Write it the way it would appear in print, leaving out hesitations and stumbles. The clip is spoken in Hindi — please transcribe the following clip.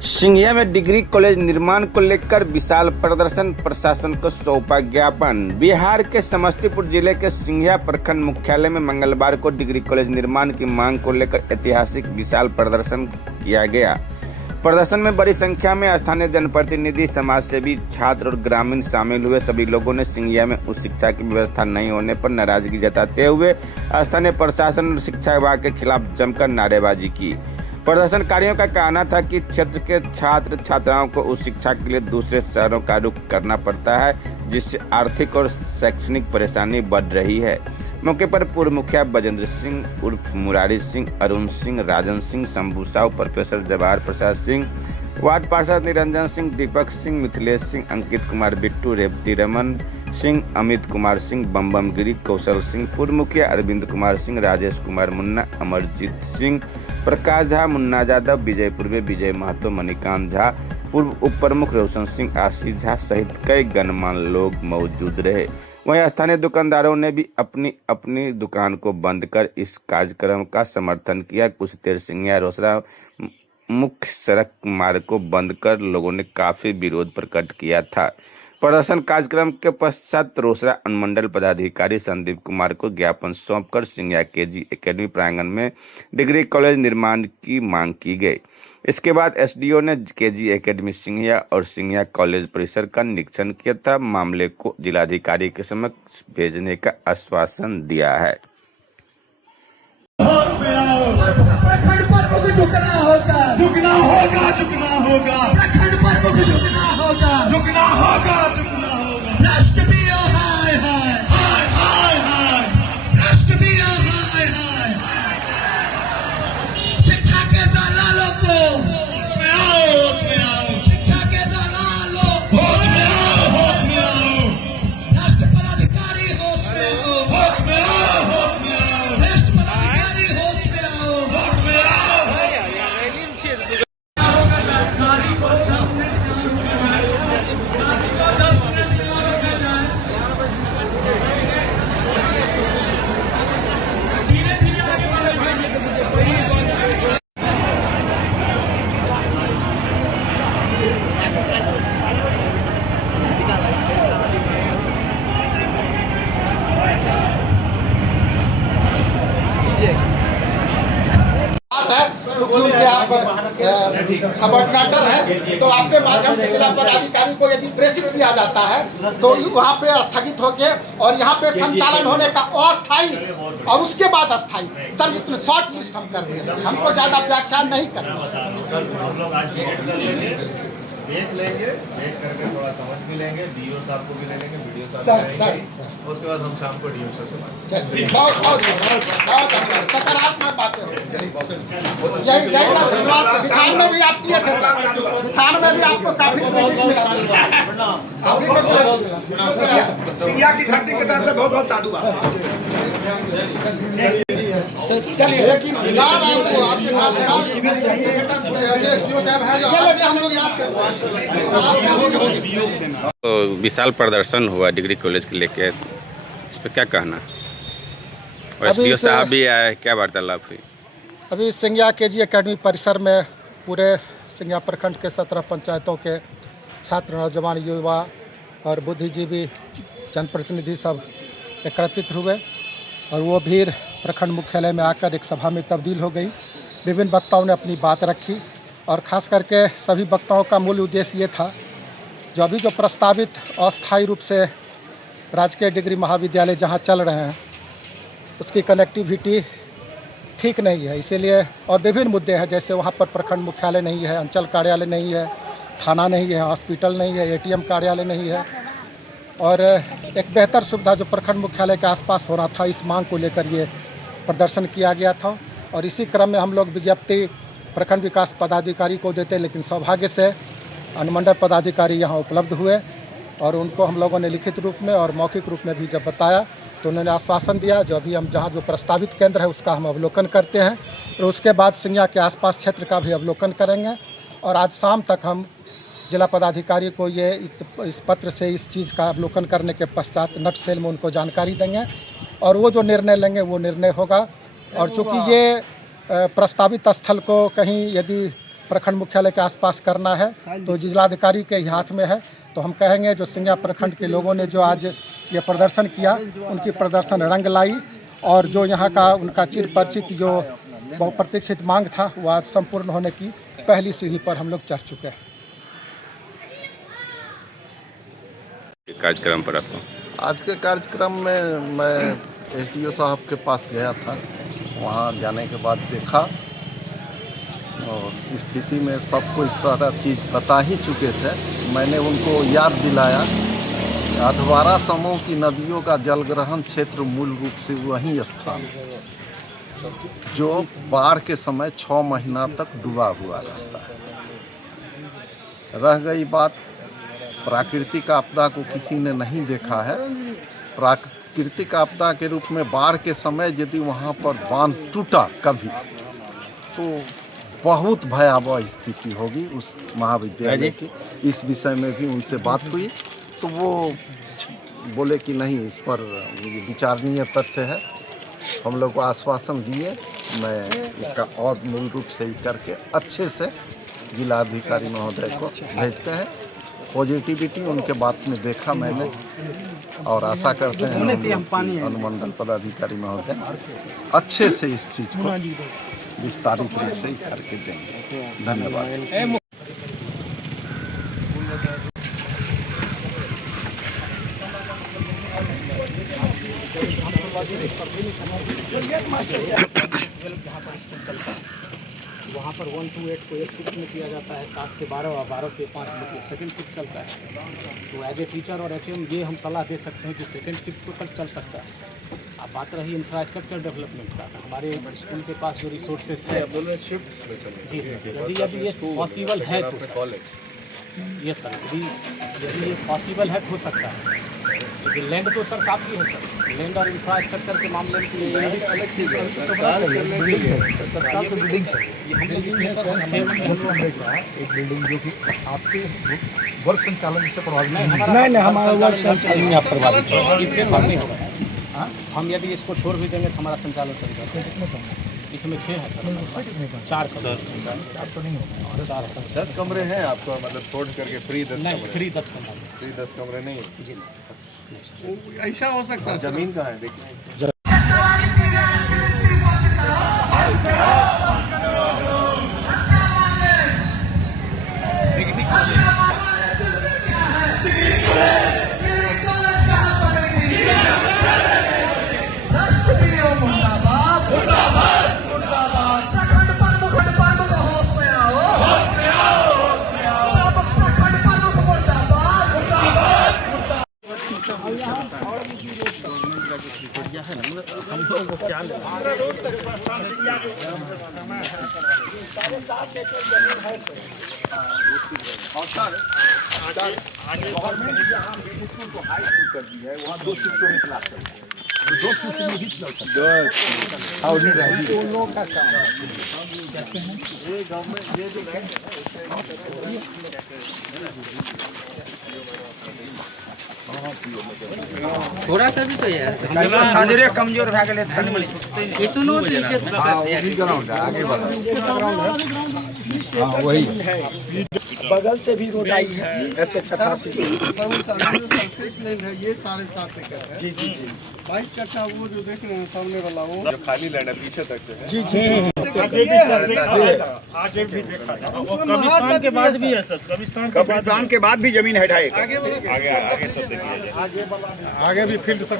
सिंघिया में डिग्री कॉलेज निर्माण को लेकर विशाल प्रदर्शन, प्रशासन को सौंपा ज्ञापन। बिहार के समस्तीपुर जिले के सिंघिया प्रखंड मुख्यालय में मंगलवार को डिग्री कॉलेज निर्माण की मांग को लेकर ऐतिहासिक विशाल प्रदर्शन किया गया। प्रदर्शन में बड़ी संख्या में स्थानीय जनप्रतिनिधि, समाजसेवी, छात्र और ग्रामीण शामिल हुए। सभी लोगों ने सिंघिया में उच्च शिक्षा की व्यवस्था नहीं होने पर नाराजगी जताते हुए स्थानीय प्रशासन और शिक्षा विभाग के खिलाफ जमकर नारेबाजी की। प्रदर्शनकारियों का कहना था कि क्षेत्र के छात्र छात्राओं को उच्च शिक्षा के लिए दूसरे शहरों का रुख करना पड़ता है, जिससे आर्थिक और शैक्षणिक परेशानी बढ़ रही है। मौके पर पूर्व मुखिया बजेंद्र सिंह उर्फ मुरारी सिंह, अरुण सिंह, राजन सिंह, शंभू साहू, प्रोफेसर जवाहर प्रसाद सिंह, वार्ड पार्षद निरंजन सिंह, दीपक सिंह, मिथिलेश सिंह, अंकित कुमार बिट्टू, रेवती रमन सिंह, अमित कुमार सिंह, बम गिरी, कौशल सिंह, पूर्व मुखिया अरविंद कुमार सिंह, राजेश कुमार मुन्ना, अमरजीत सिंह, प्रकाश झा, मुन्ना यादव, विजय पूर्वे, विजय महतो, मणिकांत झा, पूर्व उप प्रमुख रोशन सिंह, आशीष झा सहित कई गणमान्य लोग मौजूद रहे। वहीं स्थानीय दुकानदारों ने भी अपनी अपनी दुकान को बंद कर इस कार्यक्रम का समर्थन किया। कुछ देर सिंघिया रोसड़ा मुख्य सड़क मार्ग को बंद कर लोगों ने काफी विरोध प्रकट किया था। प्रदर्शन कार्यक्रम के पश्चात रोसड़ा अनुमंडल पदाधिकारी संदीप कुमार को ज्ञापन सौंपकर सिंघिया केजी एकेडमी प्रांगण में डिग्री कॉलेज निर्माण की मांग की गई। इसके बाद एसडीओ ने केजी एकेडमी सिंघिया और सिंघिया कॉलेज परिसर का निरीक्षण किया था। मामले को जिलाधिकारी के समक्ष भेजने का आश्वासन दिया है। प्रखंड पर झुकना होगा, झुकना होगा, झुकना होगा, प्रखंड पर झुकना होगा, झुकना होगा, झुकना होगा। राष्ट्रीय हाय हाय हाय हाय हाय, राष्ट्रीय हाय हाय। शिक्षा के दलालों को शिक्षा के दलालों होश में आओ, होश में आओ। राष्ट्र पदाधिकारी होश में आओ, होश में आओ, होश में आओ। राष्ट्र पदाधिकारी होश में आओ, होश में आओ। चूंकि उनके आप सब ऑर्डिनेटर हैं, तो आपके माध्यम से जिला पदाधिकारी को यदि प्रेषित किया जाता है तो वहाँ पे स्थगित होके और यहाँ पे संचालन होने का अस्थायी और उसके बाद अस्थायी। सर इतने शॉर्ट लिस्ट हम कर दिए सर, हमको ज़्यादा व्याख्यान नहीं करना। देख लेंगे, देख करके थोड़ा समझ भी लेंगे, बीओ साहब को भी ले लेंगे, वीडियो सर उसके बाद हम शाम को डीओ सर से बात करेंगे। बहुत सकारात्मक बातें हो। जय सर, धन्यवाद। विधान में भी आप किए थे सर, विधान में भी आपको काफी क्रेडिट मिला सर। सिंघिया की धरती की तरफ से बहुत बहुत साधुवाद। चलिए, लेकिन याद आपको आपके हम लोग याद तो विशाल प्रदर्शन हुआ डिग्री कॉलेज के लेकर, इस पर क्या कहना? और एसडीओ साहब भी आए, क्या वार्तालाप हुई? अभी सिंघिया केजी एकेडमी परिसर में पूरे सिंघिया प्रखंड के 17 पंचायतों के छात्र, नौजवान, युवा और बुद्धिजीवी जनप्रतिनिधि सब एकत्रित हुए और वो भीड़ प्रखंड मुख्यालय में आकर एक सभा में तब्दील हो गई। विभिन्न वक्ताओं ने अपनी बात रखी और ख़ास करके सभी वक्ताओं का मूल उद्देश्य ये था जो अभी जो प्रस्तावित अस्थायी रूप से राजकीय डिग्री महाविद्यालय जहाँ चल रहे हैं उसकी कनेक्टिविटी ठीक नहीं है, इसीलिए और विभिन्न मुद्दे हैं, जैसे वहाँ पर प्रखंड मुख्यालय नहीं है, अंचल कार्यालय नहीं है, थाना नहीं है, हॉस्पिटल नहीं है, एटीएम कार्यालय नहीं है और एक बेहतर सुविधा जो प्रखंड मुख्यालय के आसपास होना था, इस मांग को लेकर ये प्रदर्शन किया गया था। और इसी क्रम में हम लोग विज्ञप्ति प्रखंड विकास पदाधिकारी को देते, लेकिन सौभाग्य से अनुमंडल पदाधिकारी यहाँ उपलब्ध हुए और उनको हम लोगों ने लिखित रूप में और मौखिक रूप में भी जब बताया तो उन्होंने आश्वासन दिया जो अभी हम जहाँ जो प्रस्तावित केंद्र है उसका हम अवलोकन करते हैं और उसके बाद सिंघिया के आसपास क्षेत्र का भी अवलोकन करेंगे और आज शाम तक हम जिला पदाधिकारी को ये इस पत्र से इस चीज़ का अवलोकन करने के पश्चात नट सेल में उनको जानकारी देंगे और वो जो निर्णय लेंगे वो निर्णय होगा। और चूँकि ये प्रस्तावित स्थल को कहीं यदि प्रखंड मुख्यालय के आसपास करना है तो जिलाधिकारी के ही हाथ में है। तो हम कहेंगे जो सिंघिया प्रखंड के लोगों ने जो आज ये प्रदर्शन किया, उनकी प्रदर्शन रंग लाई और जो यहाँ का उनका चिर परिचित जो प्रतीक्षित मांग था वो आज संपूर्ण होने की पहली सीढ़ी पर हम लोग चढ़ चुके हैं। कार्यक्रम पर आपको आज के कार्यक्रम में मैं एसडीओ साहब के पास गया था। वहाँ जाने के बाद देखा और स्थिति में सबको इस सारा चीज़ बता ही चुके थे। मैंने उनको याद दिलाया अधवारा समूह की नदियों का जलग्रहण क्षेत्र मूल रूप से वही स्थान है जो बाढ़ के समय 6 महीना तक डूबा हुआ रहता है। रह गई बात प्राकृतिक आपदा को किसी ने नहीं देखा है। प्राकृतिक आपदा के रूप में बाढ़ के समय यदि वहाँ पर बांध टूटा कभी तो बहुत भयावह स्थिति होगी उस महाविद्यालय की। इस विषय में भी उनसे बात हुई तो वो बोले कि नहीं, इस पर विचारणीय तथ्य है। हम लोग को आश्वासन दिए। मैं इसका और मूल रूप से ही करके अच्छे से जिलाधिकारी महोदय को भेजते हैं। पॉजिटिविटी उनके बात में देखा मैंने और आशा करते हैं अनुमंडल पदाधिकारी महोदय अच्छे से इस चीज़ को विस्तारित रूप से ही करके देंगे। धन्यवाद। वहाँ पर 1 to 8 को एक शिफ्ट में किया जाता है, 7 से 12 और 12 से 5 मतलब सेकेंड शिफ्ट चलता है। तो एज ए टीचर और एचएम ये हम सलाह दे सकते हैं कि सेकेंड शिफ्ट को तक चल सकता है। अब बात रही इंफ्रास्ट्रक्चर डेवलपमेंट का, हमारे स्कूल के पास जो रिसोर्सेज है जी सर, यदि ये पॉसिबल है तो ये सर यदि ये पॉसिबल है तो हो सकता है सर। लेकिन लैंड तो सर काफ़ी है सर। लैंड और इंफ्रास्ट्रक्चर के मामले में अलग चीज़ है। एक बिल्डिंग जो कि आपके वर्क संचालन से प्रभावित नहीं हमारा वर्क संचालन यहाँ प्रभावित इससे सब नहीं होगा सर। हम यदि इसको छोड़ भी देंगे तो हमारा संचालन सर इसमें 6 है सर, 4 कमरे तो नहीं होगा। 10 कमरे हैं आपको, मतलब छोड़ करके फ्री 10 नहीं, कमरे? फ्री 10 कमरे। फ्री 10 कमरे नहीं जी ऐसा हो सकता है। जमीन कहाँ है देखिए। थोड़ा सा भी तो यार कमजोर भए गेलै इतनो वही बगल से भी रोड आई है ऐसे 88 से। ये 7.5 एकड़ है। जी जी जी 22 कट्ठा वो जो देख रहे हैं सामने वाला वो जो खाली लैंड है पीछे तक से है। जी जी जी आगे भी देखा था। कब्रिस्तान के बाद भी है सर, कब्रिस्तान के बाद भी जमीन हटाए। आगे सब देखिए, आगे भी फील्ड तक